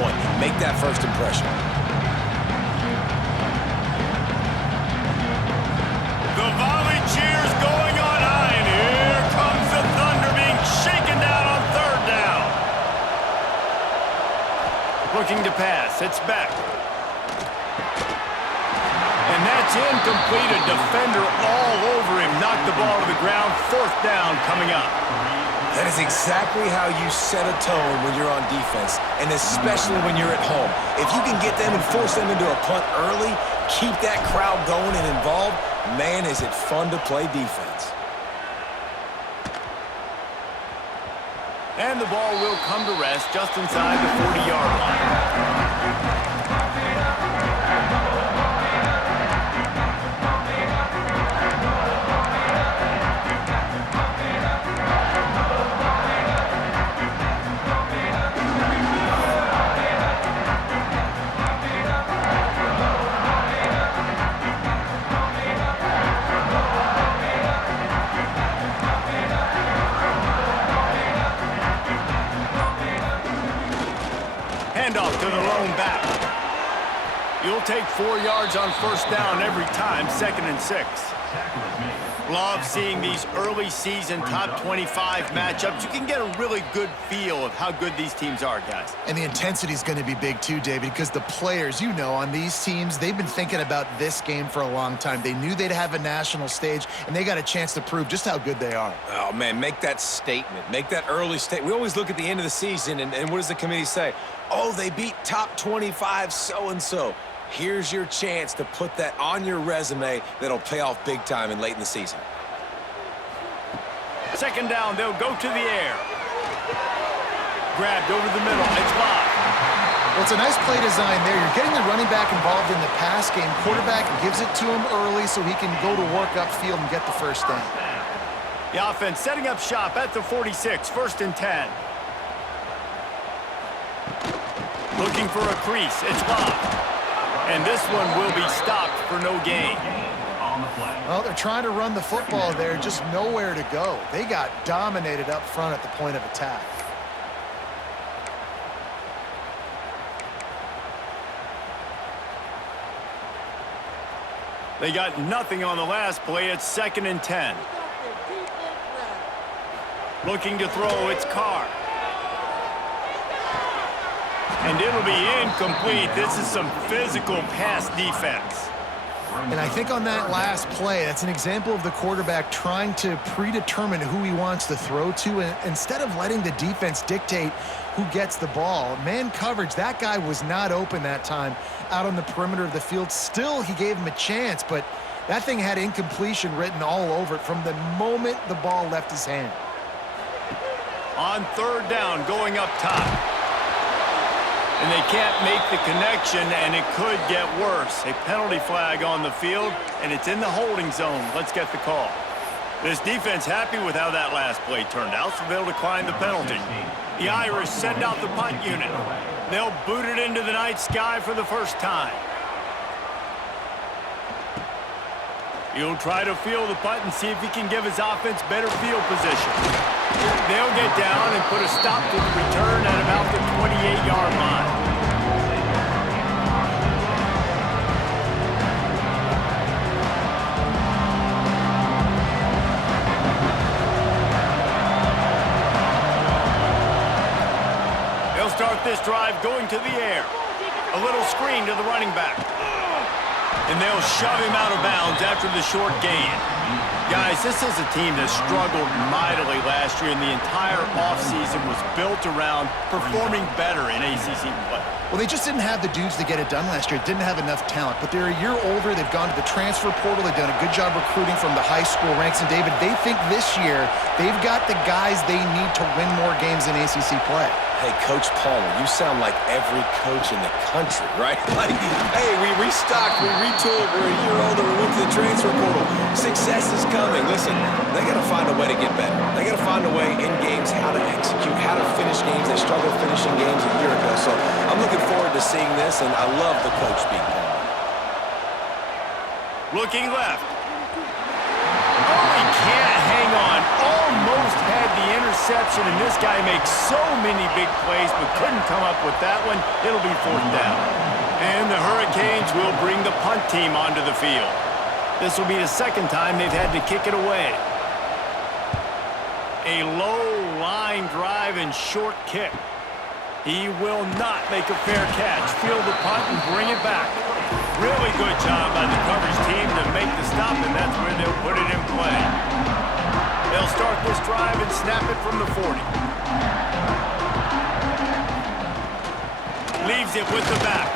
one. Make that first impression. The volley cheers going on high, and here comes the Thunder being shaken down on third down. Looking to pass. It's back. And that's incomplete. A defender all over him. Knocked the ball to the ground. Fourth down coming up. That is exactly how you set a tone when you're on defense, and especially when you're at home. If you can get them and force them into a punt early, keep that crowd going and involved, man, is it fun to play defense. And the ball will come to rest just inside the 40-yard line. Handoff to the lone back. You'll take 4 yards on first down every time, 2nd and 6. Love seeing these early season top 25 matchups. You can get a really good feel of how good these teams are, guys. And the intensity is going to be big too, David, because the players, you know, on these teams, they've been thinking about this game for a long time. They knew they'd have a national stage, and they got a chance to prove just how good they are. Oh, man, make that statement. Make that early statement. We always look at the end of the season, and what does the committee say? Oh, they beat top 25 so-and-so. Here's your chance to put that on your resume that'll pay off big time and late in the season. 2nd down, they'll go to the air. Grabbed over the middle. It's Bob. Well, it's a nice play design there. You're getting the running back involved in the pass game. Quarterback gives it to him early so he can go to work upfield and get the first down. The offense setting up shop at the 46, 1st and 10. Looking for a crease. It's Bob. And this one will be stopped for no gain. Well, they're trying to run the football there, just nowhere to go. They got dominated up front at the point of attack. They got nothing on the last play. It's 2nd and 10. Looking to throw. It's Carr. And it'll be incomplete. This is some physical pass defense. And I think on that last play, that's an example of the quarterback trying to predetermine who he wants to throw to, and instead of letting the defense dictate who gets the ball. Man coverage, that guy was not open that time out on the perimeter of the field. Still, he gave him a chance, but that thing had incompletion written all over it from the moment the ball left his hand. On 3rd down, going up top. And they can't make the connection, and it could get worse. A penalty flag on the field, and it's in the holding zone. Let's get the call. This defense happy with how that last play turned out, so they'll decline the penalty. The Irish send out the punt unit. They'll boot it into the night sky for the first time. He'll try to field the punt and see if he can give his offense better field position. They'll get down and put a stop to the return at about the 28-yard line. They'll start this drive going to the air. A little screen to the running back. And they'll shove him out of bounds after the short gain. Guys, this is a team that struggled mightily last year, and the entire offseason was built around performing better in ACC play. Well, they just didn't have the dudes to get it done last year. Didn't have enough talent. But they're a year older. They've gone to the transfer portal. They've done a good job recruiting from the high school ranks. And, David, they think this year they've got the guys they need to win more games in ACC play. Hey, Coach Palmer, you sound like every coach in the country, right? Like, hey, we restocked, we retooled, we're a year older, we went to the transfer portal. Success is coming. Listen, they got to find a way to get better. They got to find a way in games how to execute, how to finish games. They struggled finishing games a year ago. So I'm looking forward to seeing this, and I love the coach being Palmer. Looking left. Oh, he can't hang on. Almost had the interception. interception, and this guy makes so many big plays but couldn't come up with that one. It'll be 4th down. And the Hurricanes will bring the punt team onto the field. This will be the 2nd time they've had to kick it away. A low line drive and short kick. He will not make a fair catch. Field the punt and bring it back. Really good job by the coverage team to make the stop, and that's where they'll put it in play. They'll start this drive and snap it from the 40. Leaves it with the back.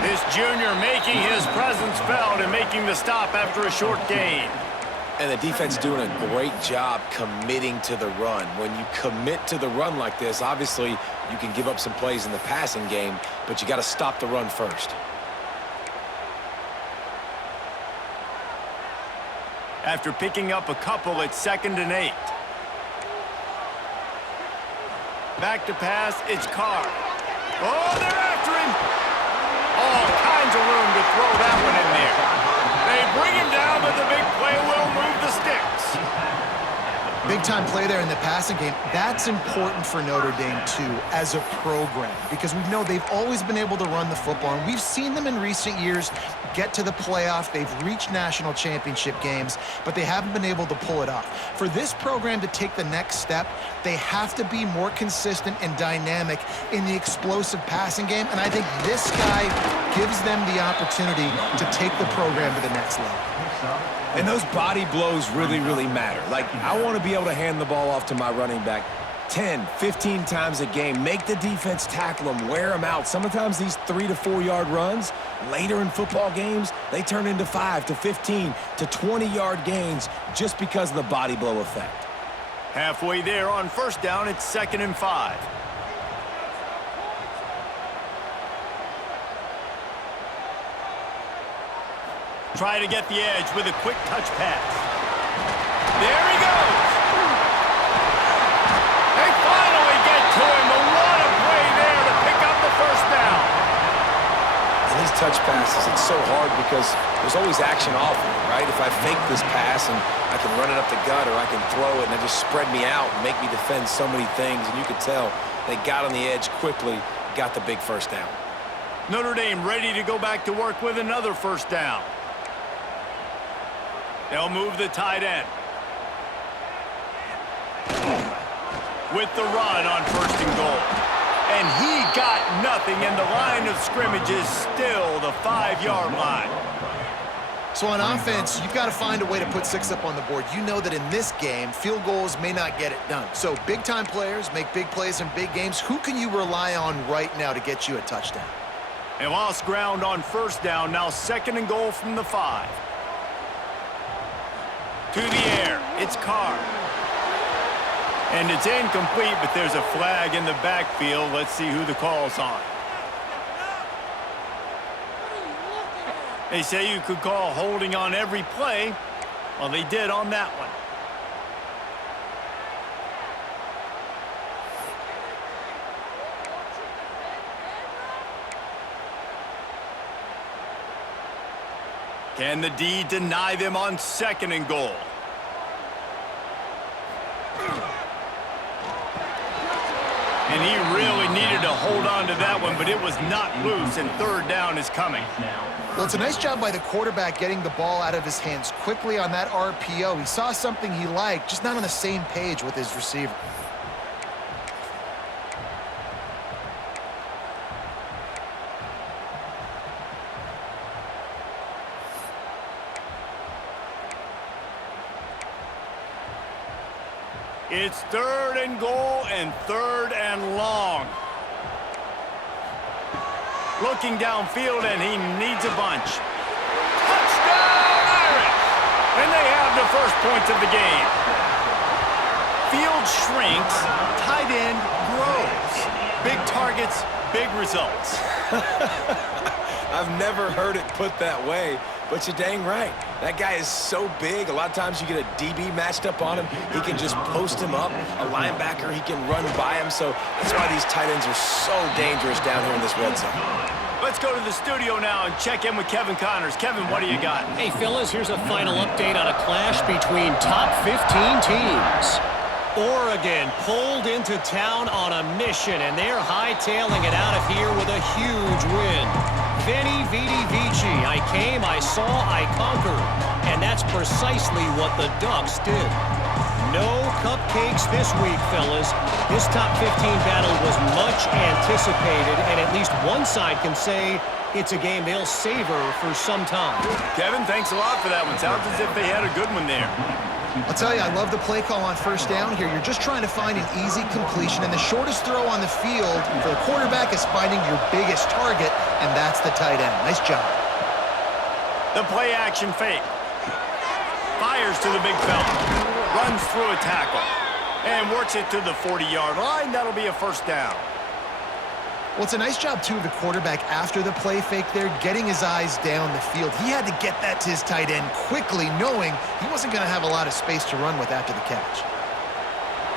This junior making his presence felt and making the stop after a short gain. And the defense doing a great job committing to the run. When you commit to the run like this, obviously you can give up some plays in the passing game, but you got to stop the run first. After picking up a couple, it's 2nd and 8. Back to pass, it's Carr. Oh, they're after him. All kinds of room to throw that one in there. They bring him down, but the big play will move the sticks. Big-time play there in the passing game. That's important for Notre Dame, too, as a program, because we know they've always been able to run the football, and we've seen them in recent years get to the playoff. They've reached national championship games, but they haven't been able to pull it off. For this program to take the next step, they have to be more consistent and dynamic in the explosive passing game, and I think this guy gives them the opportunity to take the program to the next level. And those body blows really, really matter. Like, I want to be able to hand the ball off to my running back 10, 15 times a game. Make the defense tackle them, wear them out. Sometimes these 3 to 4 yard runs, later in football games, they turn into 5 to 15 to 20 yard gains just because of the body blow effect. Halfway there on 1st down, it's 2nd and 5. Try to get the edge with a quick touch pass. There he goes. They finally get to him, but what a play there to pick up the 1st down. And these touch passes, it's so hard because there's always action off of it, right? If I fake this pass and I can run it up the gut, or I can throw it and it just spread me out and make me defend so many things, and you could tell they got on the edge quickly, got the big 1st down. Notre Dame ready to go back to work with another 1st down. They'll move the tight end. With the run on 1st and goal. And he got nothing, and the line of scrimmage is still the 5-yard line. So on offense, you've got to find a way to put 6 up on the board. You know that in this game, field goals may not get it done. So big-time players make big plays in big games. Who can you rely on right now to get you a touchdown? They lost ground on 1st down, now 2nd and goal from the 5. To the air, it's Carr. And it's incomplete, but there's a flag in the backfield. Let's see who the call's on. They say you could call holding on every play. Well, they did on that one. Can the D deny them on 2nd and goal? And he really needed to hold on to that one, but it was not loose, and 3rd down is coming. Well, it's a nice job by the quarterback getting the ball out of his hands quickly on that RPO. He saw something he liked, just not on the same page with his receiver. It's 3rd and goal and 3rd and long. Looking downfield, and he needs a bunch. Touchdown, Irish! And they have the 1st points of the game. Field shrinks, tight end grows. Big targets, big results. I've never heard it put that way, but you're dang right. That guy is so big. A lot of times you get a DB matched up on him. He can just post him up. A linebacker, he can run by him. So that's why these tight ends are so dangerous down here in this red zone. Let's go to the studio now and check in with Kevin Connors. Kevin, what do you got? Hey, fellas, here's a final update on a clash between top 15 teams. Oregon pulled into town on a mission, and they're hightailing it out of here with a huge win. Veni, Vidi, Vici. I came, I saw, I conquered. And that's precisely what the Ducks did. No cupcakes this week, fellas. This top 15 battle was much anticipated, and at least one side can say it's a game they'll savor for some time. Kevin, thanks a lot for that one. Sounds as if they had a good one there. I'll tell you, I love the play call on first down here. You're just trying to find an easy completion, and the shortest throw on the field for the quarterback is finding your biggest target, and that's the tight end. Nice job. The play action fake. Fires to the big fella. Runs through a tackle. And works it to the 40-yard line. That'll be a first down. Well, it's a nice job, too, of the quarterback after the play fake there, getting his eyes down the field. He had to get that to his tight end quickly, knowing he wasn't going to have a lot of space to run with after the catch.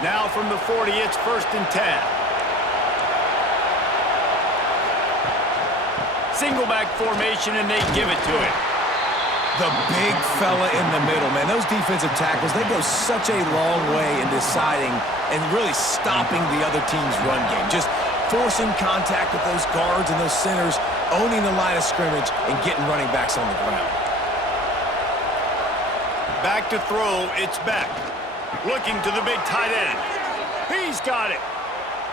Now from the 40, it's 1st and 10. Single back formation, and they give it to him. The big fella in the middle, man. Those defensive tackles, they go such a long way in deciding and really stopping the other team's run game. Just forcing contact with those guards and those centers, owning the line of scrimmage, and getting running backs on the ground. Back to throw, it's Beck. Looking to the big tight end. He's got it.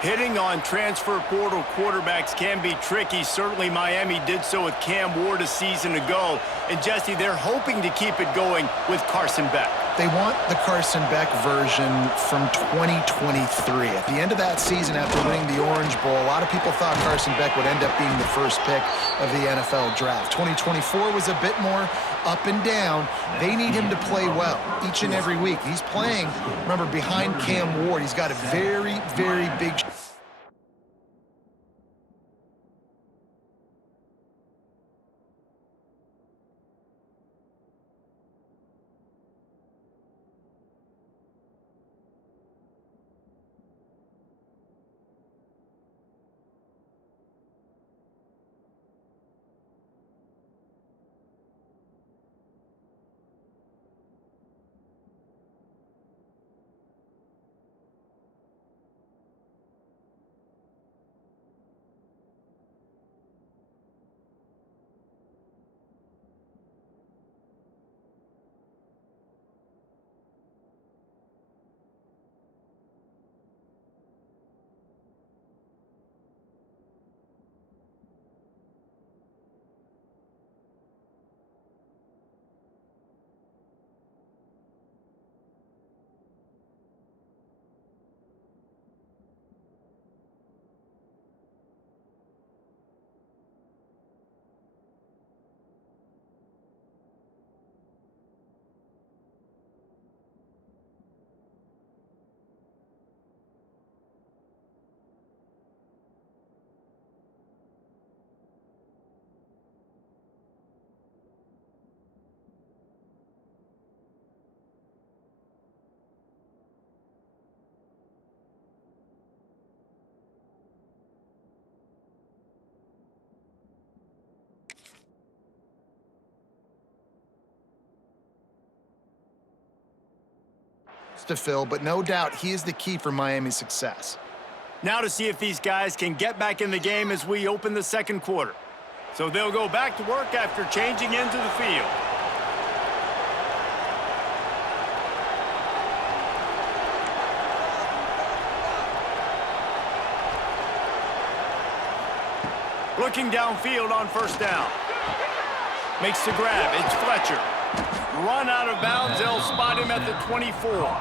Hitting on transfer portal quarterbacks can be tricky. Certainly Miami did so with Cam Ward a season ago. And Jesse, they're hoping to keep it going with Carson Beck. They want the Carson Beck version from 2023. At the end of that season, after winning the Orange Bowl, a lot of people thought Carson Beck would end up being the first pick of the NFL draft. 2024 was a bit more up and down. They need him to play well each and every week. He's playing, remember, behind Cam Ward. He's got a very, very big... to fill, but no doubt he is the key for Miami's success. Now to see if these guys can get back in the game as we open the second quarter. So they'll go back to work after changing into the field. Looking downfield on first down. Makes the grab. It's Fletcher. Run out of bounds. They'll spot him at the 24.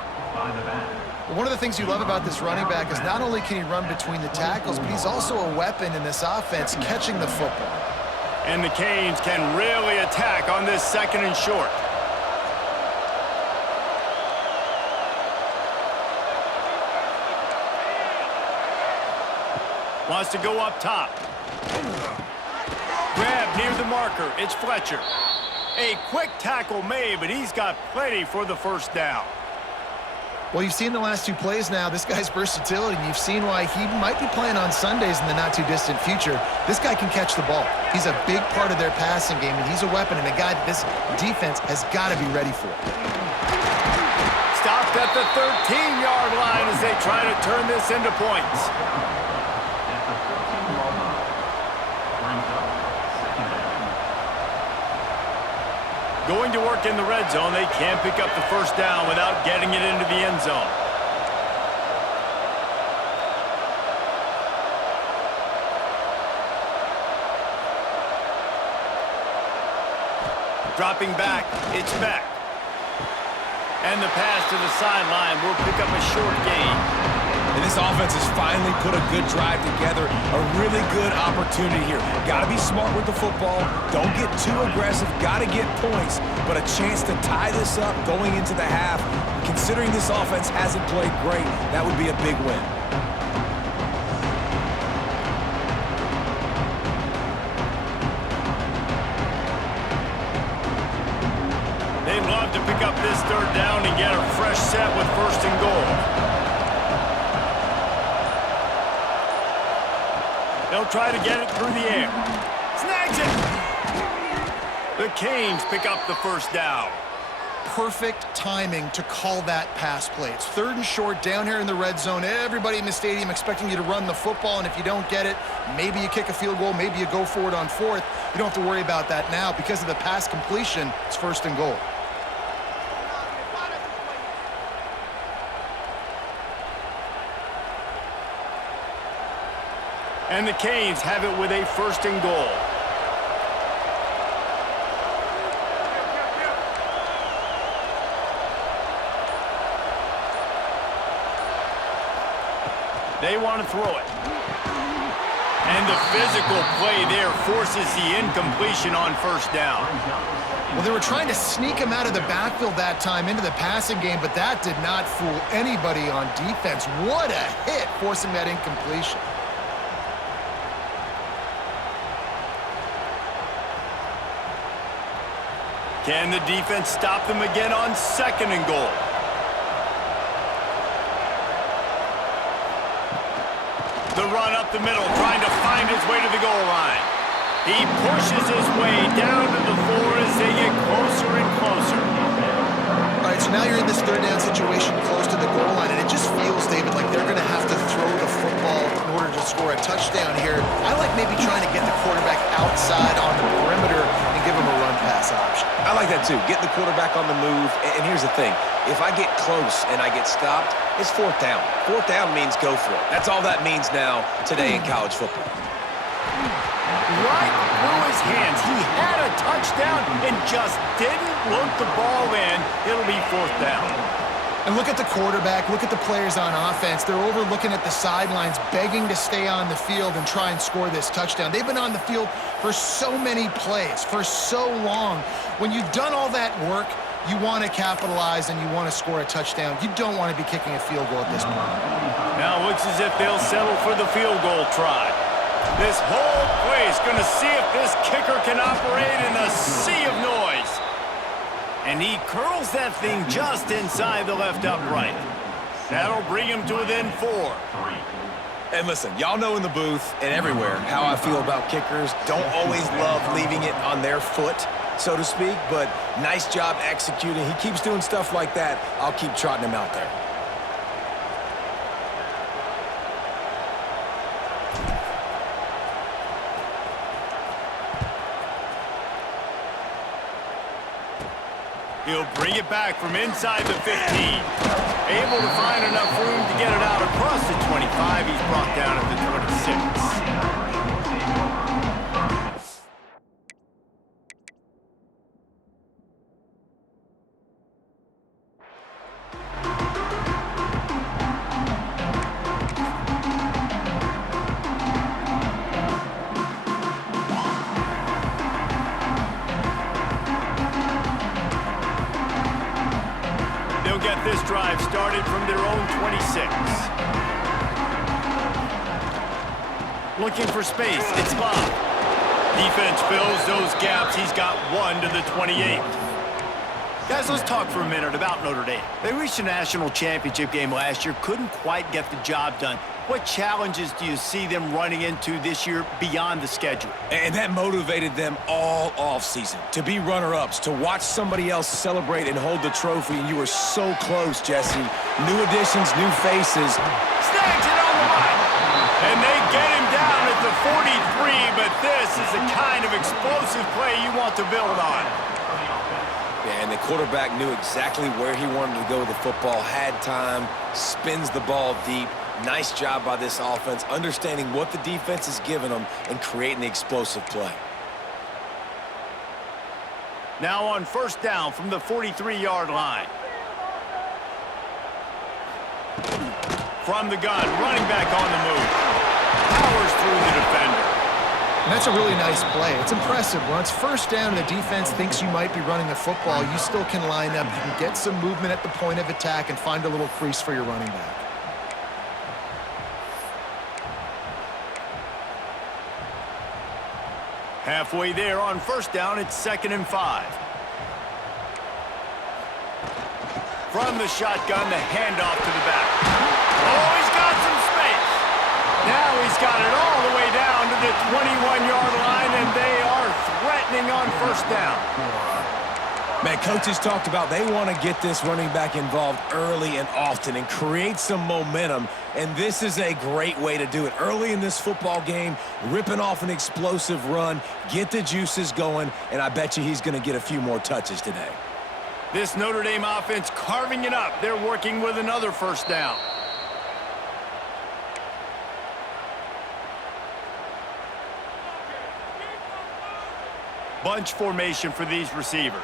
One of the things you love about this running back is not only can he run between the tackles, but he's also a weapon in this offense catching the football. And the Canes can really attack on this 2nd and short. Wants to go up top. Grab near the marker. It's Fletcher. A quick tackle made, but he's got plenty for the first down. Well, you've seen the last 2 plays now, this guy's versatility, and you've seen why he might be playing on Sundays in the not-too-distant future. This guy can catch the ball. He's a big part of their passing game, and he's a weapon and a guy that this defense has got to be ready for. Stopped at the 13-yard line as they try to turn this into points. Going to work in the red zone, they can't pick up the first down without getting it into the end zone. Dropping back, it's back. And the pass to the sideline will pick up a short gain. And this offense has finally put a good drive together. A really good opportunity here. Got to be smart with the football. Don't get too aggressive. Got to get points. But a chance to tie this up going into the half. Considering this offense hasn't played great, that would be a big win. They'd love to pick up this third down and get a fresh set with first and goal. They'll try to get it through the air. Snags it! The Canes pick up the first down. Perfect timing to call that pass play. It's 3rd and short down here in the red zone. Everybody in the stadium expecting you to run the football, and if you don't get it, maybe you kick a field goal, maybe you go for it on 4th. You don't have to worry about that now. Because of the pass completion, it's 1st and goal. And the Canes have it with a first and goal. They want to throw it. And the physical play there forces the incompletion on first down. Well, they were trying to sneak him out of the backfield that time into the passing game, but that did not fool anybody on defense. What a hit, forcing that incompletion. Can the defense stop them again on 2nd and goal? The run up the middle, trying to find his way to the goal line. He pushes his way down to the floor as they get closer and closer. All right, so now you're in this 3rd down situation close to the goal line, and it just feels, David, like they're going to have to throw the football in order to score a touchdown here. I like maybe trying to get the quarterback outside on the perimeter and give him a run-pass option. I like that too. Getting the quarterback on the move. And here's the thing. If I get close and I get stopped, it's 4th down. 4th down means go for it. That's all that means now today in college football. Right through his hands. He had a touchdown and just didn't look the ball in. It'll be 4th down. And look at the quarterback, look at the players on offense. They're over looking at the sidelines, begging to stay on the field and try and score this touchdown. They've been on the field for so many plays, for so long. When you've done all that work, you want to capitalize and you want to score a touchdown. You don't want to be kicking a field goal at this point. Now it looks as if they'll settle for the field goal try. This whole play is going to see if this kicker can operate in a sea of noise. And he curls that thing just inside the left upright. That'll bring him to within 4. And listen, y'all know in the booth and everywhere how I feel about kickers. Don't always love leaving it on their foot, so to speak, but nice job executing. He keeps doing stuff like that. I'll keep trotting him out there. He'll bring it back from inside the 15. Able to find enough room to get it out across the 25. He's brought down at the 26. This drive started from their own 26. Looking for space. It's Bob. Defense fills those gaps. He's got 1 to the 28. Guys, let's talk for a minute about Notre Dame. They reached a national championship game last year, couldn't quite get the job done. What challenges do you see them running into this year beyond the schedule? And that motivated them all offseason to be runner-ups, to watch somebody else celebrate and hold the trophy, and you were so close, Jesse. New additions, new faces. Snags it on the line. And they get him down at the 43, but this is the kind of explosive play you want to build on. Yeah, and the quarterback knew exactly where he wanted to go with the football, had time, spins the ball deep. Nice job by this offense, understanding what the defense is giving them and creating the explosive play. Now on first down from the 43-yard line. From the gun, running back on the move. Powers through the defender. And that's a really nice play. It's impressive. Once first down and the defense thinks you might be running the football, you still can line up. You can get some movement at the point of attack and find a little crease for your running back. Halfway there on first down, it's 2nd and 5. From the shotgun, the handoff to the back. Oh, he's got some space. Now he's got it all the way down to the 21-yard line, and they are threatening on first down. Man, coaches talked about they want to get this running back involved early and often and create some momentum, and this is a great way to do it. Early in this football game, ripping off an explosive run, get the juices going, and I bet you he's going to get a few more touches today. This Notre Dame offense carving it up. They're working with another first down. Bunch formation for these receivers.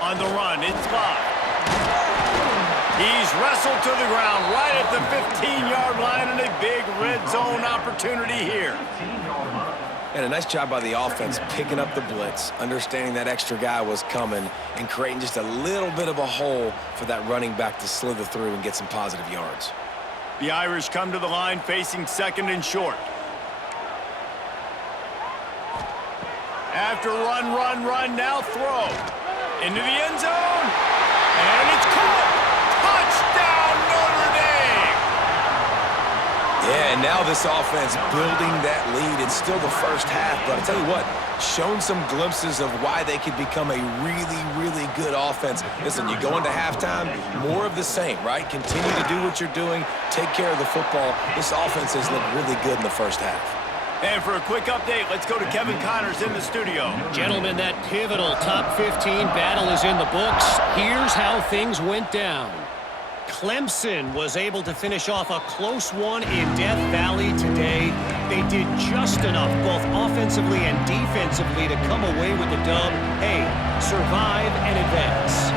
On the run, it's Love. He's wrestled to the ground right at the 15-yard line, and a big red zone opportunity here. And a nice job by the offense picking up the blitz, understanding that extra guy was coming, and creating just a little bit of a hole for that running back to slither through and get some positive yards. The Irish come to the line facing 2nd and short. After run, now throw. Into the end zone. And it's caught. Touchdown, Notre Dame. Yeah, and now this offense building that lead. It's still the first half, but I'll tell you what, shown some glimpses of why they could become a really, really good offense. Listen, you go into halftime, more of the same, right? Continue to do what you're doing, take care of the football. This offense has looked really good in the first half. And for a quick update, let's go to Kevin Connors in the studio. Gentlemen, that pivotal top 15 battle is in the books. Here's how things went down. Clemson was able to finish off a close one in Death Valley today. They did just enough, both offensively and defensively, to come away with the dub. Hey, survive and advance.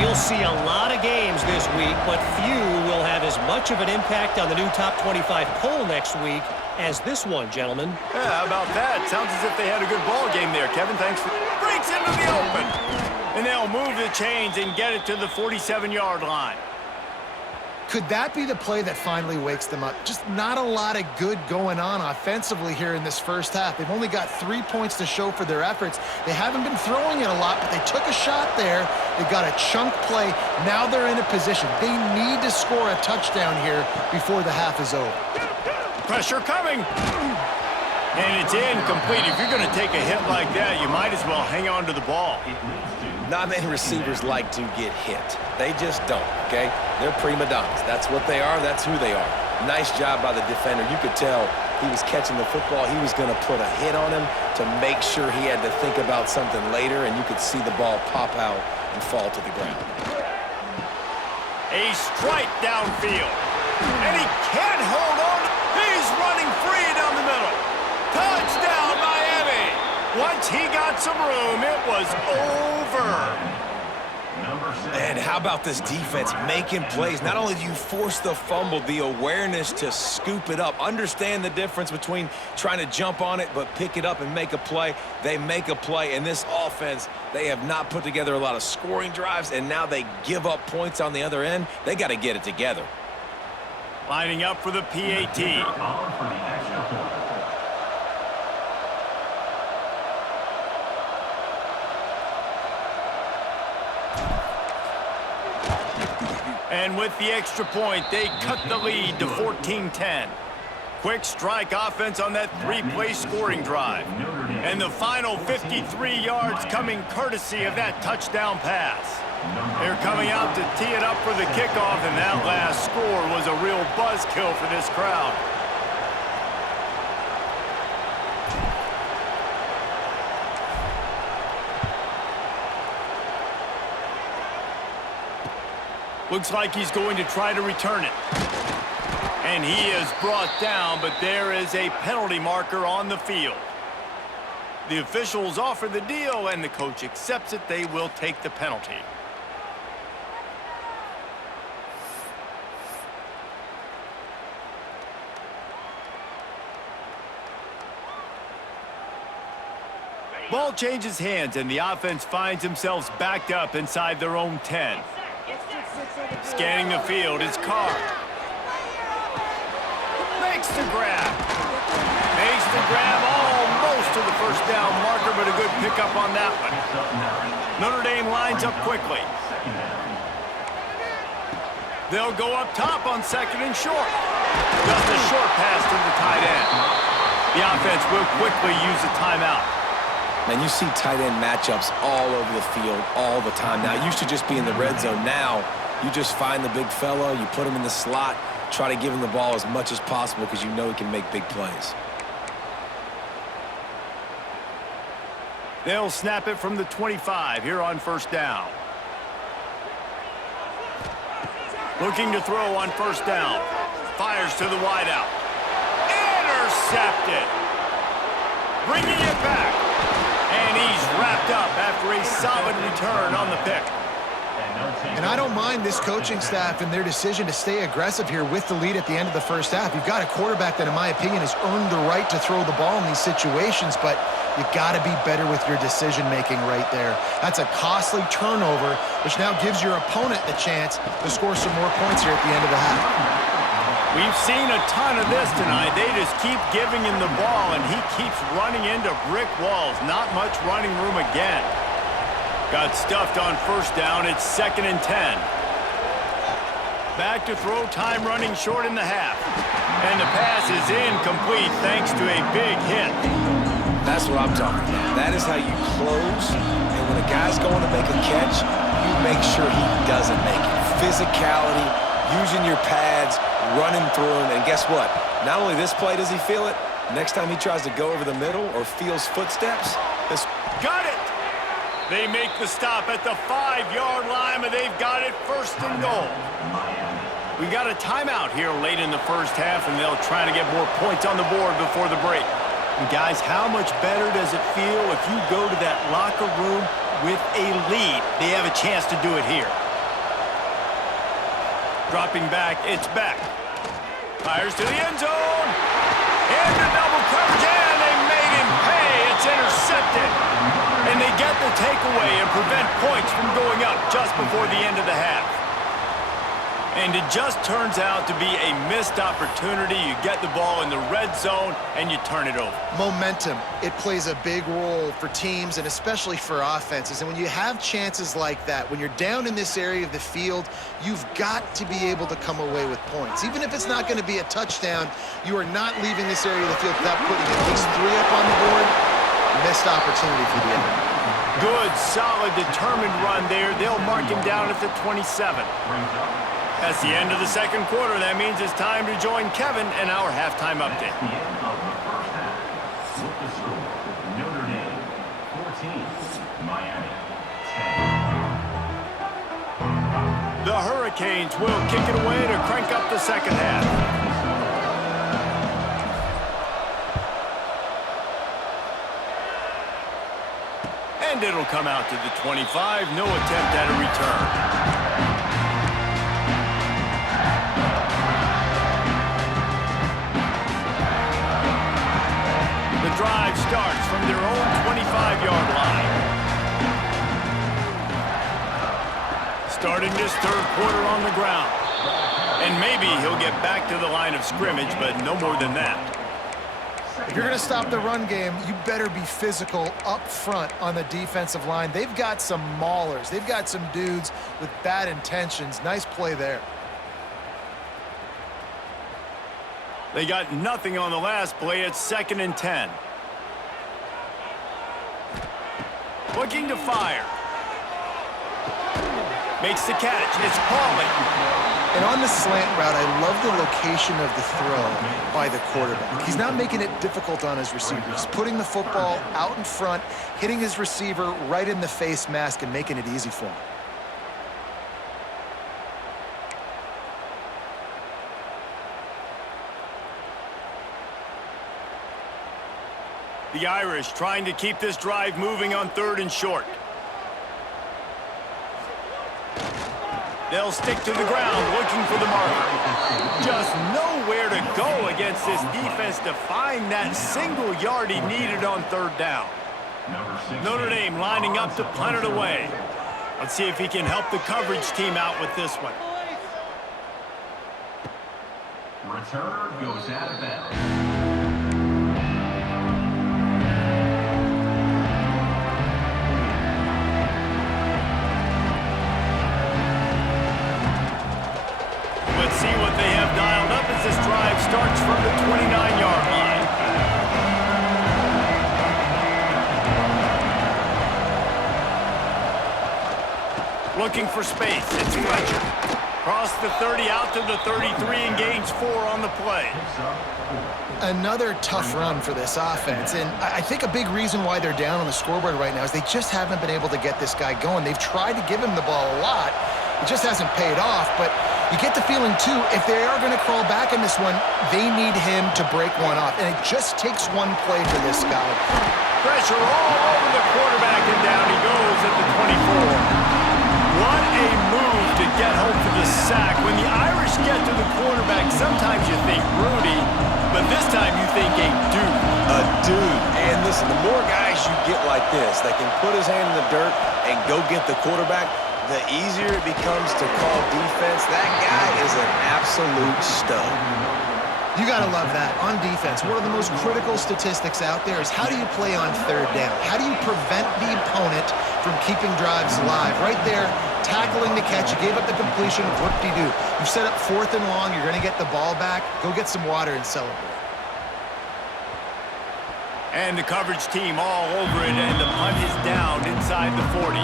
We'll see a lot of games this week, but few will have as much of an impact on the new top 25 poll next week as this one, gentlemen. Yeah, how about that? Sounds as if they had a good ball game there. Kevin, thanks for... Breaks into the open. And they'll move the chains and get it to the 47-yard line. Could that be the play that finally wakes them up? Just not a lot of good going on offensively here in this first half. They've only got 3 points to show for their efforts. They haven't been throwing it a lot, but they took a shot there. They got a chunk play. Now they're in a position. They need to score a touchdown here before the half is over. Pressure coming. And it's incomplete. If you're going to take a hit like that, you might as well hang on to the ball. Not many receivers like to get hit. They just don't, okay? They're prima donnas. That's what they are. That's who they are. Nice job by the defender. You could tell he was catching the football. He was going to put a hit on him to make sure he had to think about something later, and you could see the ball pop out and fall to the ground. A strike downfield. And he can't hold on. He's running free down the middle. Touchdown, Miami. Once he got some room, it was over. And how about this defense making plays? Not only do you force the fumble, the awareness to scoop it up. Understand the difference between trying to jump on it but pick it up and make a play. They make a play. And this offense, they have not put together a lot of scoring drives, and now they give up points on the other end. They got to get it together. Lining up for the PAT. And with the extra point, they cut the lead to 14-10. Quick strike offense on that three-play scoring drive. And the final 53 yards coming courtesy of that touchdown pass. They're coming out to tee it up for the kickoff, and that last score was a real buzzkill for this crowd. Looks like he's going to try to return it. And he is brought down, but there is a penalty marker on the field. The officials offer the deal, and the coach accepts it. They will take the penalty. Ball changes hands, and the offense finds themselves backed up inside their own 10. Scanning the field is Carr. Makes the grab. Makes the grab almost to the first down marker, but a good pickup on that one. Notre Dame lines up quickly. They'll go up top on second and short. Just a short pass to the tight end. The offense will quickly use a timeout. Man, you see tight end matchups all over the field all the time. Now, it used to just be in the red zone. Now, you just find the big fella, you put him in the slot, try to give him the ball as much as possible because you know he can make big plays. They'll snap it from the 25 here on first down. Looking to throw on first down. Fires to the wideout. Intercepted. Bringing it back. And he's wrapped up after a solid return on the pick. And I don't mind this coaching staff and their decision to stay aggressive here with the lead at the end of the first half. You've got a quarterback that, in my opinion, has earned the right to throw the ball in these situations, but you got to be better with your decision-making right there. That's a costly turnover, which now gives your opponent the chance to score some more points here at the end of the half. We've seen a ton of this tonight. They just keep giving him the ball, and he keeps running into brick walls. Not much running room again. Got stuffed on first down. It's 2nd and 10. Back to throw, time running short in the half. And the pass is incomplete thanks to a big hit. That's what I'm talking about. That is how you close. And when a guy's going to make a catch, you make sure he doesn't make it. Physicality, using your pads, running through him. And guess what? Not only this play does he feel it, next time he tries to go over the middle or feels footsteps, this... Got it! They make the stop at the 5-yard line, but they've got it 1st and goal. We got a timeout here late in the first half, and they'll try to get more points on the board before the break. And guys, how much better does it feel if you go to that locker room with a lead? They have a chance to do it here. Dropping back, it's back. Fires to the end zone. Into double coverage, and they made him pay. It's intercepted. And they get the takeaway and prevent points from going up just before the end of the half. And it just turns out to be a missed opportunity. You get the ball in the red zone, and you turn it over. Momentum, it plays a big role for teams and especially for offenses. And when you have chances like that, when you're down in this area of the field, you've got to be able to come away with points. Even if it's not going to be a touchdown, you are not leaving this area of the field without putting at least 3 up on the board. Missed opportunity for the other. Good, solid, determined run there. They'll mark him down at the 27. That's the end of the second quarter. That means it's time to join Kevin and our halftime update. The end of the first half. With the score, Notre Dame 14, Miami 10. The Hurricanes will kick it away to crank up the second half. And it'll come out to the 25. No attempt at a return. The drive starts from their own 25-yard line. Starting this third quarter on the ground. And maybe he'll get back to the line of scrimmage, but no more than that. If you're going to stop the run game, you better be physical up front on the defensive line. They've got some maulers. They've got some dudes with bad intentions. Nice play there. They got nothing on the last play. It's 2nd and 10. Looking to fire. Makes the catch. It's Pauly. And on the slant route, I love the location of the throw by the quarterback. He's not making it difficult on his receiver. He's putting the football out in front, hitting his receiver right in the face mask and making it easy for him. The Irish trying to keep this drive moving on 3rd and short. They'll stick to the ground looking for the marker. Just nowhere to go against this defense to find that single yard he needed on 3rd down. Notre Dame lining up to punt it away. Let's see if he can help the coverage team out with this one. Returner goes out of bounds. Let's see what they have dialed up as this drive starts from the 29-yard line. Looking for space. It's Fletcher. Cross the 30 out to the 33 and gains 4 on the play. Another tough run for this offense, and I think a big reason why they're down on the scoreboard right now is they just haven't been able to get this guy going. They've tried to give him the ball a lot. It just hasn't paid off, but you get the feeling, too, if they are going to crawl back in this one, they need him to break one off, and it just takes one play for this guy. Pressure all over the quarterback, and down he goes at the 24. What a move to get home for the sack. When the Irish get to the quarterback, sometimes you think Rudy, but this time you think a dude. A dude. And listen, the more guys you get like this that can put his hand in the dirt and go get the quarterback, the easier it becomes to call defense. That guy is an absolute stud. You got to love that. On defense, one of the most critical statistics out there is how do you play on 3rd down? How do you prevent the opponent from keeping drives alive? Right there, tackling the catch. You gave up the completion. Whoop-de-doo. You set up 4th and long. You're going to get the ball back. Go get some water and celebrate. And the coverage team all over it, and the punt is down inside the 40.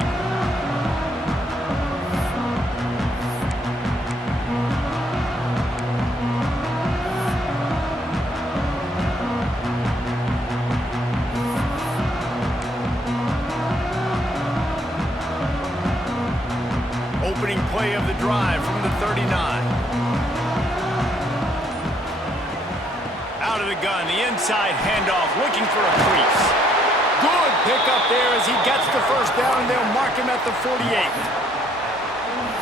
Opening play of the drive from the 39. Out of the gun, the inside handoff, looking for a crease. Good pickup there as he gets the 1st down, and they'll mark him at the 48.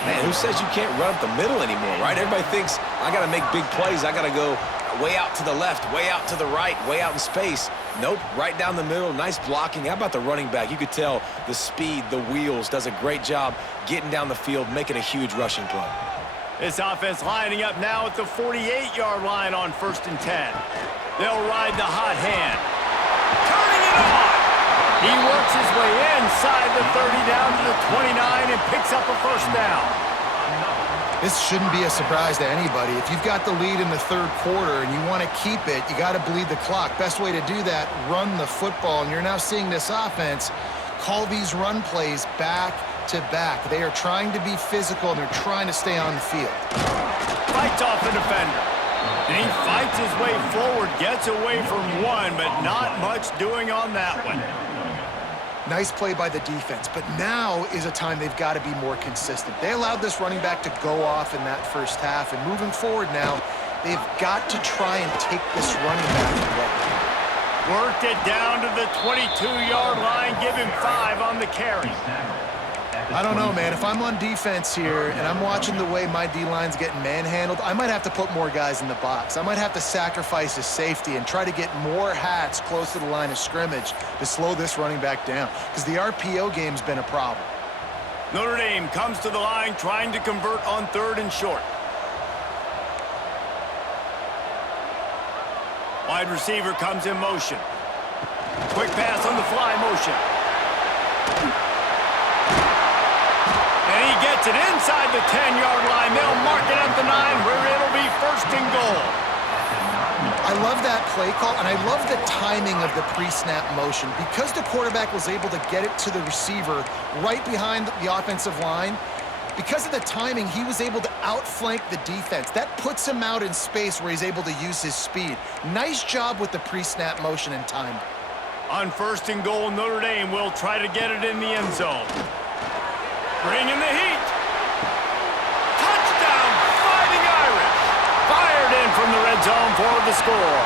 Man, who says you can't run up the middle anymore, right? Everybody thinks, I got to make big plays. I got to go way out to the left, way out to the right, way out in space. Nope, right down the middle, nice blocking. How about the running back? You could tell the speed, the wheels, does a great job getting down the field, making a huge rushing play. This offense lining up now at the 48-yard line on 1st and 10. They'll ride the hot hand. Turning it on! He works his way inside the 30 down to the 29 and picks up a 1st down. This shouldn't be a surprise to anybody. If you've got the lead in the 3rd quarter and you want to keep it, you got to bleed the clock. Best way to do that, run the football. And you're now seeing this offense call these run plays back to back. They are trying to be physical, and they're trying to stay on the field. Fights off the defender. And he fights his way forward, gets away from one, but not much doing on that one. Nice play by the defense, but now is a time they've got to be more consistent. They allowed this running back to go off in that 1st half, and moving forward now, they've got to try and take this running back away. Worked it down to the 22-yard line, give him 5 on the carry. I don't know, man. If I'm on defense here and I'm watching the way my D-line's getting manhandled, I might have to put more guys in the box. I might have to sacrifice his safety and try to get more hats close to the line of scrimmage to slow this running back down, because the RPO game's been a problem. Notre Dame comes to the line trying to convert on 3rd and short. Wide receiver comes in motion. Quick pass on the fly motion. And he gets it inside the 10-yard line. They'll mark it at the 9 where it'll be 1st and goal. I love that play call, and I love the timing of the pre-snap motion. Because the quarterback was able to get it to the receiver right behind the offensive line, because of the timing, he was able to outflank the defense. That puts him out in space where he's able to use his speed. Nice job with the pre-snap motion and time. On 1st and goal, Notre Dame will try to get it in the end zone. Bringing the heat. Touchdown, Fighting Irish. Fired in from the red zone for the score.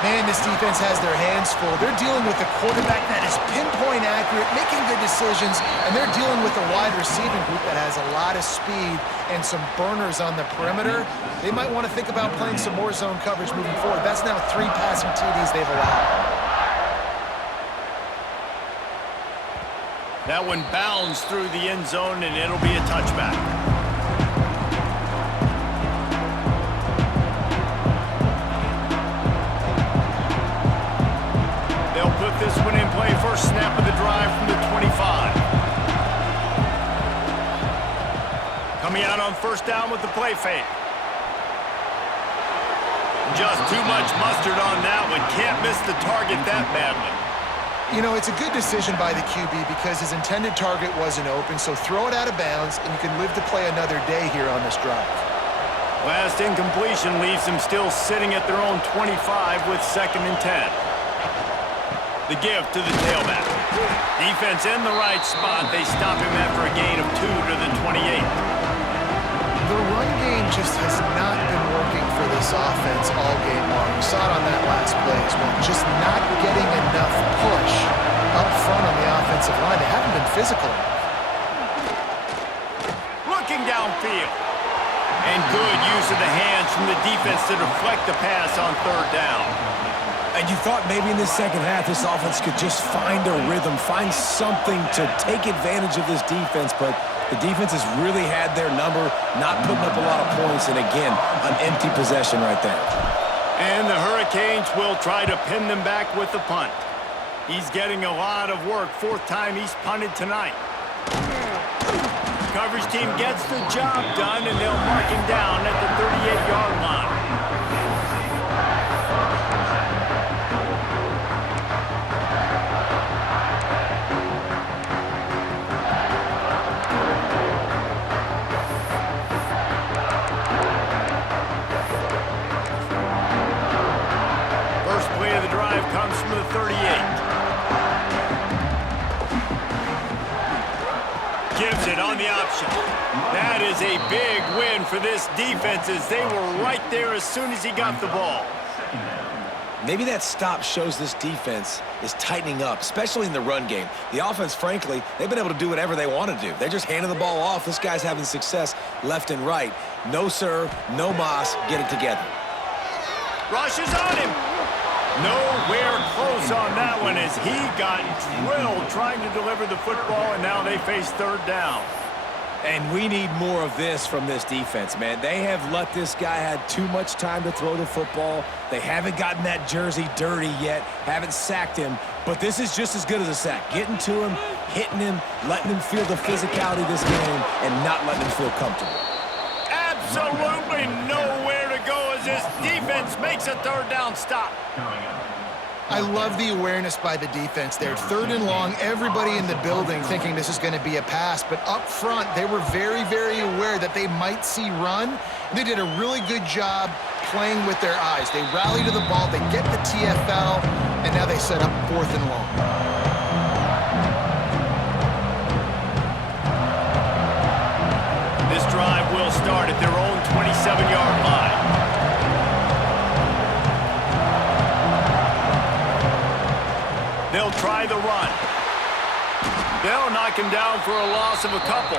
Man, this defense has their hands full. They're dealing with a quarterback that is pinpoint accurate, making good decisions, and they're dealing with a wide receiving group that has a lot of speed and some burners on the perimeter. They might want to think about playing some more zone coverage moving forward. That's now 3 passing TDs they've allowed. That one bounds through the end zone, and it'll be a touchback. They'll put this one in play. First snap of the drive from the 25. Coming out on 1st down with the play fake. Just too much mustard on that one. Can't miss the target that badly. You know, it's a good decision by the QB because his intended target wasn't open, so throw it out of bounds, and you can live to play another day here on this drive. Last incompletion leaves them still sitting at their own 25 with 2nd and 10. The give to the tailback. Defense in the right spot. They stop him after a gain of 2 to the 28. The run game just has not been working for this offense all game long. We saw it on that last play as well. Just not getting enough push up front on the offensive line. They haven't been physical enough. Looking downfield. And good use of the hands from the defense to deflect the pass on 3rd down. And you thought maybe in this second half this offense could just find a rhythm, find something to take advantage of this defense, but the defense has really had their number, not putting up a lot of points, and again, an empty possession right there. And the Hurricanes will try to pin them back with the punt. He's getting a lot of work. 4th time he's punted tonight. Coverage team gets the job done, and they'll mark him down at the 38-yard line. Comes from the 38. Gives it on the option. That is a big win for this defense as they were right there as soon as he got the ball. Maybe that stop shows this defense is tightening up, especially in the run game. The offense, frankly, they've been able to do whatever they want to do. They're just handing the ball off. This guy's having success left and right. No, sir, no mas, get it together. Rushes on him. Nowhere close on that one as he got drilled trying to deliver the football, and now they face 3rd down. And we need more of this from this defense, man. They have let this guy have too much time to throw the football. They haven't gotten that jersey dirty yet, haven't sacked him, but this is just as good as a sack. Getting to him, hitting him, letting him feel the physicality of this game, and not letting him feel comfortable. Absolutely nowhere to go as this defense makes a 3rd down stop. I love the awareness by the defense there. 3rd and long, everybody in the building thinking this is going to be a pass, but up front, they were very, very aware that they might see run. They did a really good job playing with their eyes. They rally to the ball, they get the TFL, and now they set up 4th and long. This drive will start at their own 27-yard line. They'll try the run. They'll knock him down for a loss of a couple.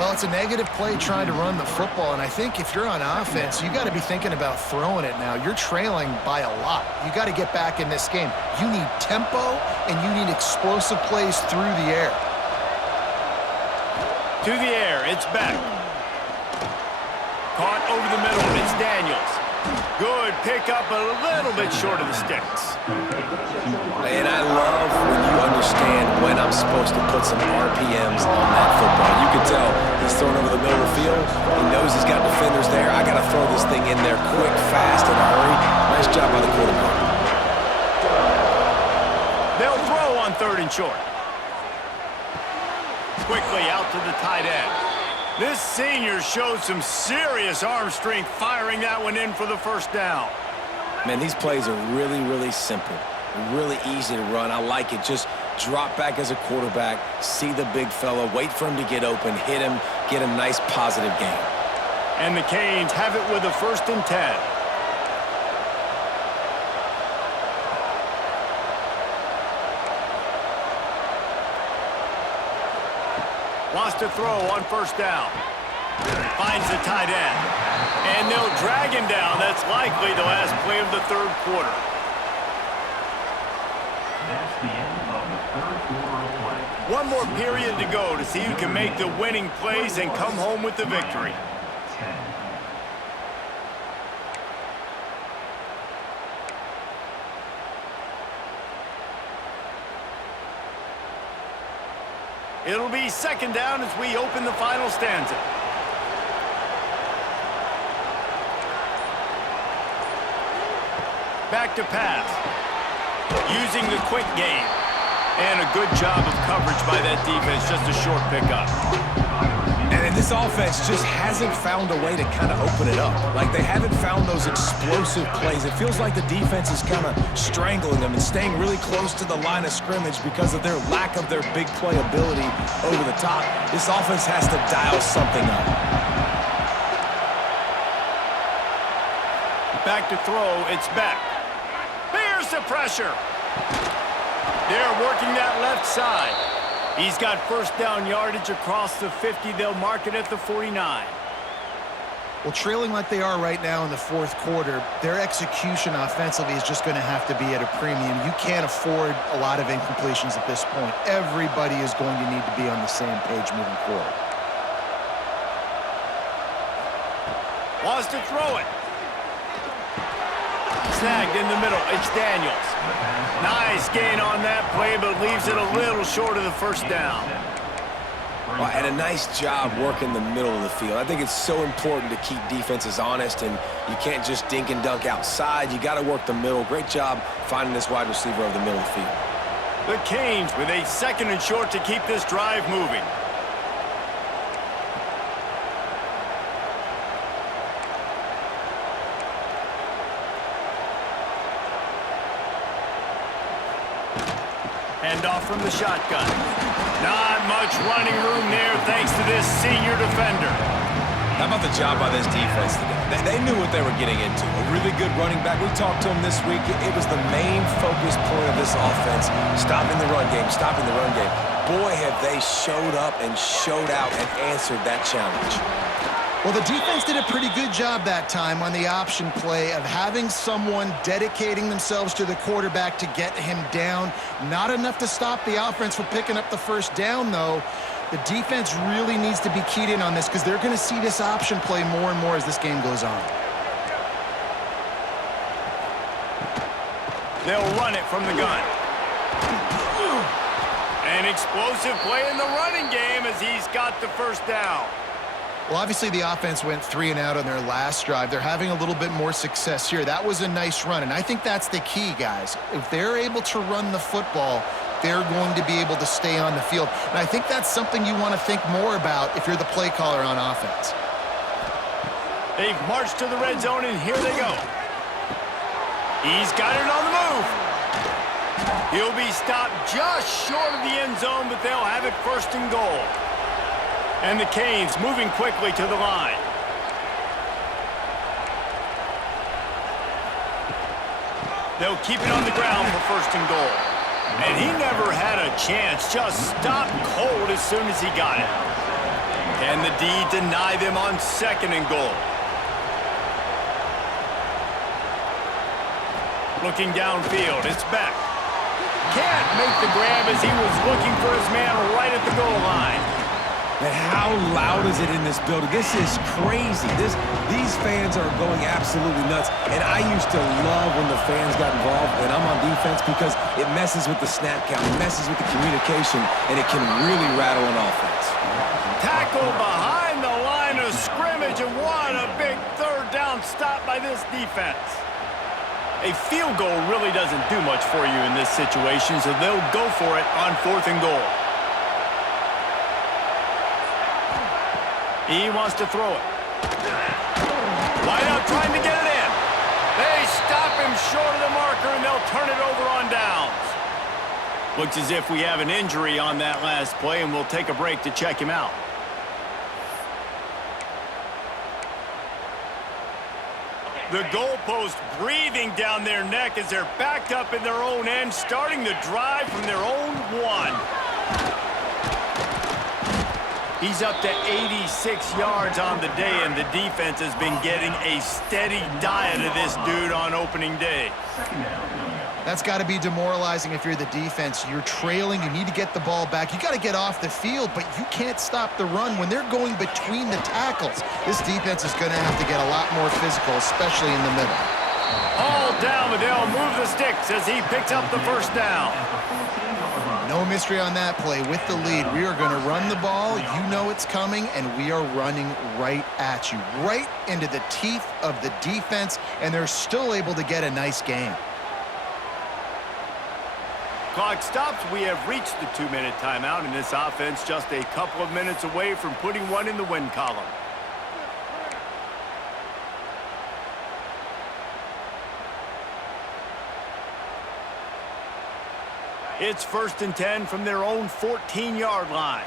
Well, it's a negative play trying to run the football, and I think if you're on offense, you got to be thinking about throwing it now. You're trailing by a lot. You got to get back in this game. You need tempo, and you need explosive plays through the air. To the air, it's back. Caught over the middle, it's Daniels. Good pickup, a little bit short of the sticks. And I love when you understand when I'm supposed to put some RPMs on that football. You can tell he's throwing over the middle of the field. He knows he's got defenders there. I got to throw this thing in there quick, fast, in a hurry. Nice job by the quarterback. They'll throw on 3rd and short. Quickly out to the tight end. This senior showed some serious arm strength firing that one in for the first down. Man, these plays are really, really simple. Really easy to run. I like it. Just drop back as a quarterback, see the big fella, wait for him to get open, hit him, get a nice positive gain. And the Canes have it with a 1st and 10. Wants to throw on 1st down. Finds the tight end. And they'll drag him down. That's likely the last play of the 3rd quarter. That's the end of the 3rd quarter of play. One more period to go to see who can make the winning plays and come home with the victory. 10. It'll be 2nd down as we open the final stanza. Back to pass. Using the quick game. And a good job of coverage by that defense. Just a short pickup. And this offense just hasn't found a way to kind of open it up. Like, they haven't found those explosive plays. It feels like the defense is kind of strangling them and staying really close to the line of scrimmage because of their lack of their big play ability over the top. This offense has to dial something up. Back to throw. It's Beck. Bears the pressure. They're working that left side. He's got 1st down yardage across the 50. They'll mark it at the 49. Well, trailing like they are right now in the 4th quarter, their execution offensively is just going to have to be at a premium. You can't afford a lot of incompletions at this point. Everybody is going to need to be on the same page moving forward. Wants to throw it. Snagged in the middle. It's Daniels. Nice gain on that play, but leaves it a little short of the 1st down. Well, and a nice job working the middle of the field. I think it's so important to keep defenses honest, and you can't just dink and dunk outside. You got to work the middle. Great job finding this wide receiver over the middle of the field. The Canes with a 2nd and short to keep this drive moving. Hand off from the shotgun. Not much running room there thanks to this senior defender. How about the job by this defense today? They knew what they were getting into. A really good running back. We talked to him this week. It was the main focus point of this offense. Stopping the run game, stopping the run game. Boy, have they showed up and showed out and answered that challenge. Well, the defense did a pretty good job that time on the option play of having someone dedicating themselves to the quarterback to get him down. Not enough to stop the offense from picking up the 1st down, though. The defense really needs to be keyed in on this because they're going to see this option play more and more as this game goes on. They'll run it from the gun. An explosive play in the running game as he's got the 1st down. Well, obviously the offense went 3 and out on their last drive. They're having a little bit more success here. That was a nice run, and I think that's the key, guys. If they're able to run the football, they're going to be able to stay on the field. And I think that's something you want to think more about if you're the play caller on offense. They've marched to the red zone, and here they go. He's got it on the move. He'll be stopped just short of the end zone, but they'll have it 1st and goal. And the Canes moving quickly to the line. They'll keep it on the ground for 1st and goal. And he never had a chance, just stopped cold as soon as he got it. Can the D deny them on 2nd and goal? Looking downfield, it's Beck. Can't make the grab as he was looking for his man right at the goal line. Man, how loud is it in this building? This is crazy. These fans are going absolutely nuts. And I used to love when the fans got involved, and I'm on defense because it messes with the snap count, it messes with the communication, and it can really rattle an offense. Tackle behind the line of scrimmage, and what a big third down stop by this defense. A field goal really doesn't do much for you in this situation, so they'll go for it on 4th and goal. He wants to throw it. Wide out trying to get it in. They stop him short of the marker, and they'll turn it over on downs. Looks as if we have an injury on that last play, and we'll take a break to check him out. The goalpost breathing down their neck as they're backed up in their own end, starting the drive from their own 1. He's up to 86 yards on the day, and the defense has been getting a steady diet of this dude on opening day. That's got to be demoralizing if you're the defense. You're trailing. You need to get the ball back. You got to get off the field, but you can't stop the run when they're going between the tackles. This defense is going to have to get a lot more physical, especially in the middle. All down, but they'll move the sticks as he picks up the first down. No mystery on that play. With the lead, we are going to run the ball. You know it's coming, and we are running right at you, right into the teeth of the defense, and they're still able to get a nice gain. Clock stops. We have reached the 2-minute timeout, and this offense just a couple of minutes away from putting one in the win column. It's 1st and 10 from their own 14-yard line.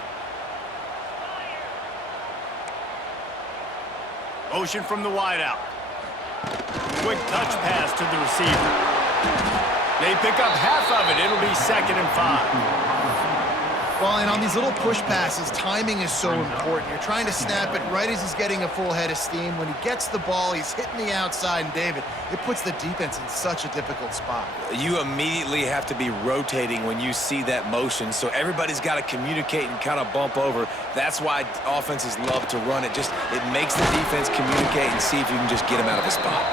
Motion from the wideout. Quick touch pass to the receiver. They pick up half of it. It'll be 2nd and 5. Well, and on these little push passes, timing is so important. You're trying to snap it right as he's getting a full head of steam. When he gets the ball, he's hitting the outside, and David, it puts the defense in such a difficult spot. You immediately have to be rotating when you see that motion, so everybody's got to communicate and kind of bump over. That's why offenses love to run it. It makes the defense communicate and see if you can just get him out of a spot.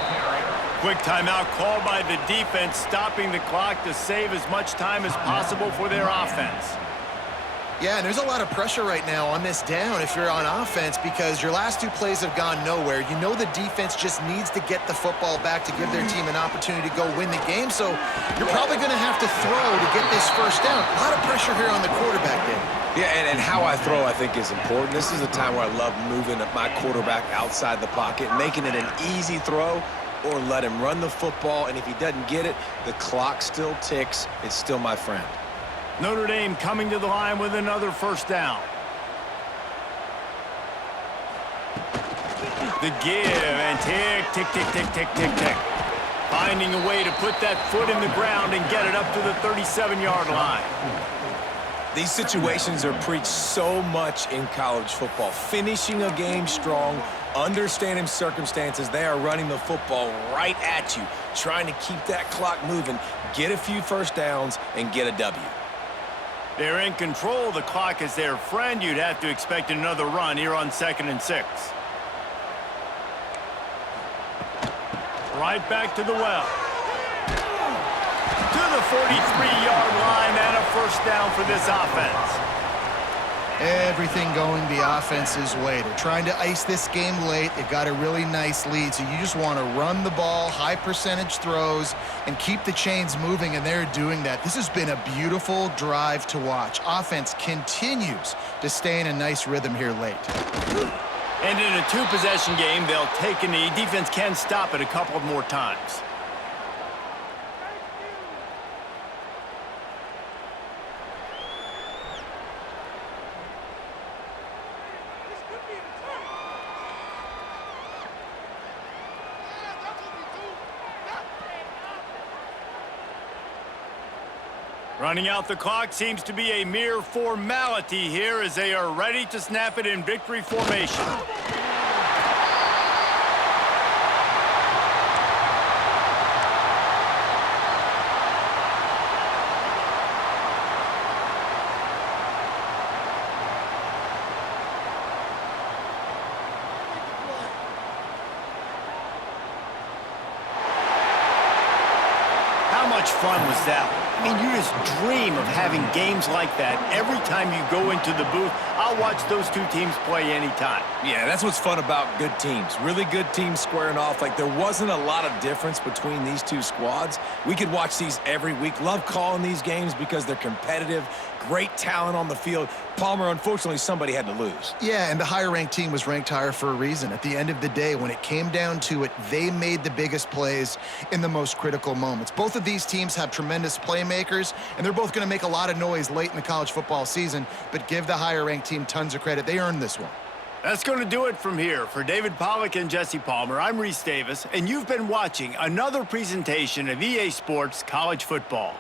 Quick timeout called by the defense, stopping the clock to save as much time as possible for their offense. Yeah, and there's a lot of pressure right now on this down if you're on offense because your last 2 plays have gone nowhere. You know the defense just needs to get the football back to give their team an opportunity to go win the game, so you're probably going to have to throw to get this first down. A lot of pressure here on the quarterback, Dave. Yeah, and how I throw, I think, is important. This is a time where I love moving my quarterback outside the pocket, making it an easy throw, or let him run the football, and if he doesn't get it, the clock still ticks. It's still my friend. Notre Dame coming to the line with another first down. The give and tick, tick, tick, tick, tick, tick, tick. Finding a way to put that foot in the ground and get it up to the 37-yard line. These situations are preached so much in college football. Finishing a game strong, understanding circumstances. They are running the football right at you, trying to keep that clock moving, get a few first downs, and get a W. They're in control. The clock is their friend. You'd have to expect another run here on 2nd and 6. Right back to the well. To the 43-yard line and a first down for this offense. Everything going the offense's way. They're trying to ice this game late. They've got a really nice lead, so you just want to run the ball, high percentage throws, and keep the chains moving, and they're doing that. This has been a beautiful drive to watch. Offense continues to stay in a nice rhythm here late. And in a 2-possession game, they'll take a knee. Defense can stop it a couple of more times. Running out the clock seems to be a mere formality here as they are ready to snap it in victory formation. much fun was that? I mean, you just dream of having games like that every time you go into the booth. I'll watch those two teams play anytime. Yeah, that's what's fun about good teams. Really good teams squaring off. Like, there wasn't a lot of difference between these two squads. We could watch these every week. Love calling these games because they're competitive. Great talent on the field. Palmer, unfortunately, somebody had to lose. Yeah, and the higher-ranked team was ranked higher for a reason. At the end of the day, when it came down to it, they made the biggest plays in the most critical moments. Both of these teams have tremendous playmakers, and they're both going to make a lot of noise late in the college football season, but give the higher-ranked team tons of credit. They earned this one. That's going to do it from here. For David Pollack and Jesse Palmer, I'm Reese Davis, and you've been watching another presentation of EA Sports College Football.